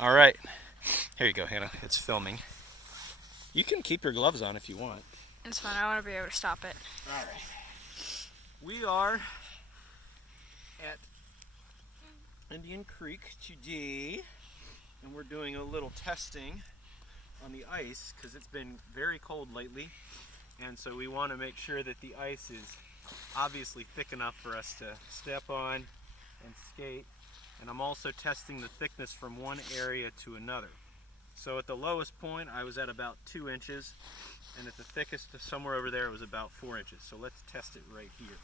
All right. Here you go, Hannah. It's filming. You can keep your gloves on if you want. It's fine. I want to be able to stop it. All right. We are at Indian Creek today, and we're doing a little testing on the ice because it's been very cold lately, and so we want to make sure that the ice is obviously thick enough for us to step on and skate. And I'm also testing the thickness from one area to another. So at the lowest point I was at about 2 inches, and at the thickest somewhere over there it was about 4 inches. So let's test it right here.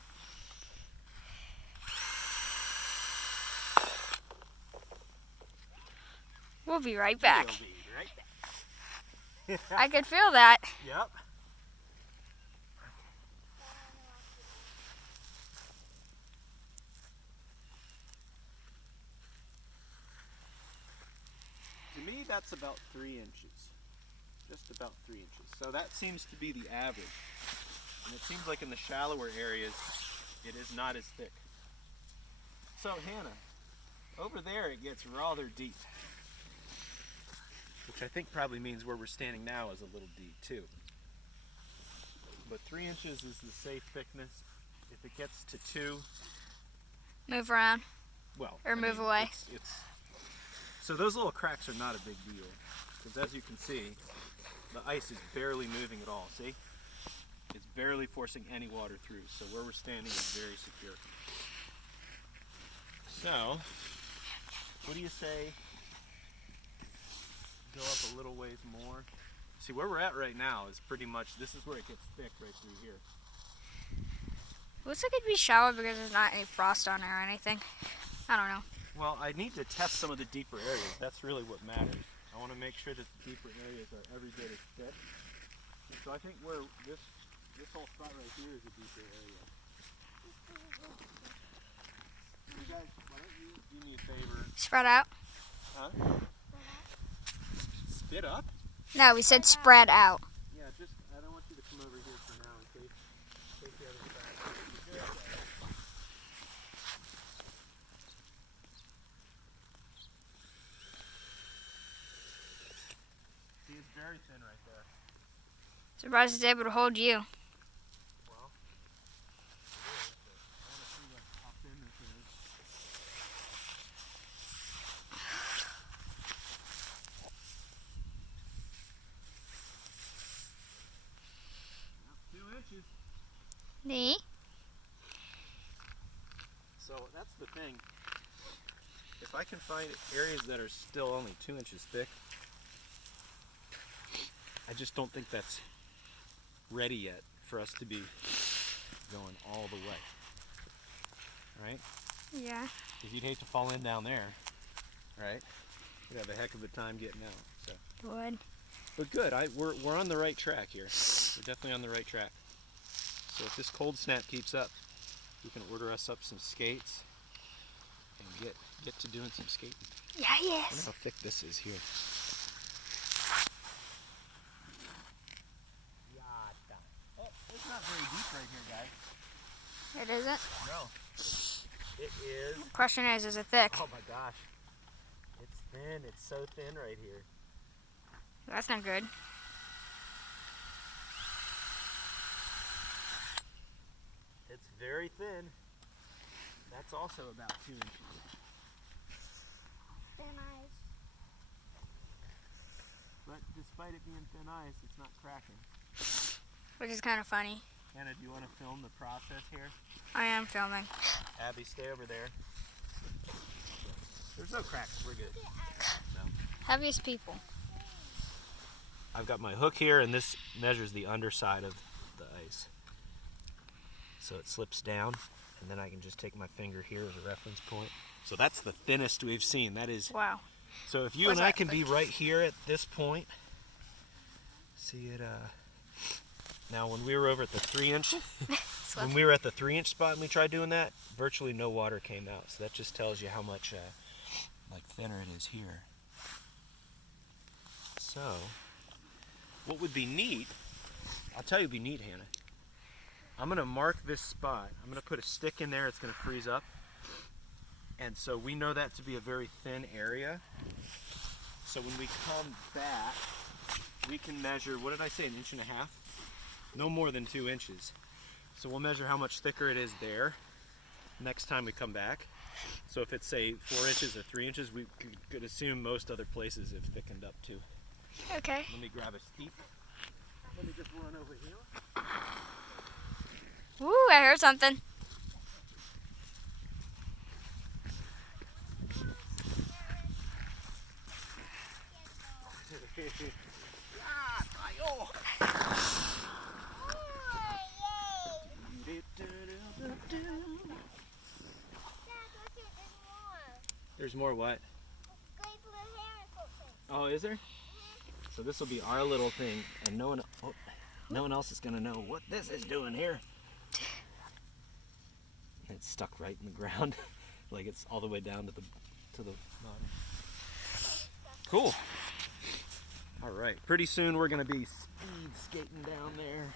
We'll be right back. We'll be right back. I could feel that. Yep. To me, that's about 3 inches. Just about 3 inches. So that seems to be the average. And it seems like in the shallower areas, it is not as thick. So Hannah, over there it gets rather deep. Which I think probably means where we're standing now is a little deep too. But 3 inches is the safe thickness. If it gets to 2, Move around. well, Or move away. So those little cracks are not a big deal, because as you can see, the ice is barely moving at all. See? It's barely forcing any water through, so where we're standing is very secure. So, what do you say? Go up a little ways more. See, where we're at right now is pretty much, this is where it gets thick right through here. Looks like it'd be shallow because there's not any frost on it or anything. I don't know. Well, I need to test some of the deeper areas. That's really what matters. I want to make sure that the deeper areas are every bit as thick. And so I think where this whole spot right here is a deeper area. You guys, why don't you do me a favor? Spread out. Huh? Spit up? No, we said spread out. Yeah, just, I don't want you to come over here for now in case you have any bad. See, it's very thin right there. Surprised it's able to hold you. Well, it is, but I want to see how thin this is. Now, 2 inches. Me? So that's the thing. If I can find areas that are still only 2 inches thick, I just don't think that's ready yet for us to be going all the way. Right? Yeah. Because you'd hate to fall in down there, right? You'd have a heck of a time getting out. So. Would. But good, we're on the right track here. We're definitely on the right track. So if this cold snap keeps up, we can order us up some skates and get to doing some skating. Yeah, I wonder yes. how thick this is here. Oh, it's not very deep right here, guys. It isn't? No. It is. Question is it thick? Oh my gosh. It's thin. It's so thin right here. That's not good. It's very thin. That's also about 2 inches. Thin ice. But despite it being thin ice, it's not cracking. Which is kind of funny. Hannah, do you want to film the process here? I am filming. Abby, stay over there. There's no cracks. We're good. No. Heaviest people. I've got my hook here, and this measures the underside of the ice. So it slips down, and then I can just take my finger here as a reference point. So that's the thinnest we've seen. That is. Wow. So if you What's and I that, can be like- right here at this point, see it. Now when we were over at the 3-inch, when we were at the 3-inch spot and we tried doing that, virtually no water came out. So that just tells you how much like thinner it is here. So what would be neat? I'll tell you, would be neat, Hannah. I'm gonna mark this spot. I'm gonna put a stick in there. It's gonna freeze up. And so we know that to be a very thin area. So when we come back, we can measure, what did I say, 1.5 inches? No more than 2 inches. So we'll measure how much thicker it is there next time we come back. So if it's, say, 4 inches or 3 inches, we could assume most other places have thickened up too. Okay. Let me grab a steep. Let me just run over here. Woo, I heard something. There's more what? Oh, is there? So this will be our little thing, and no one else is gonna know what this is doing here. It's stuck right in the ground, like it's all the way down to the bottom. Cool. All right. Pretty soon we're gonna be speed skating down there.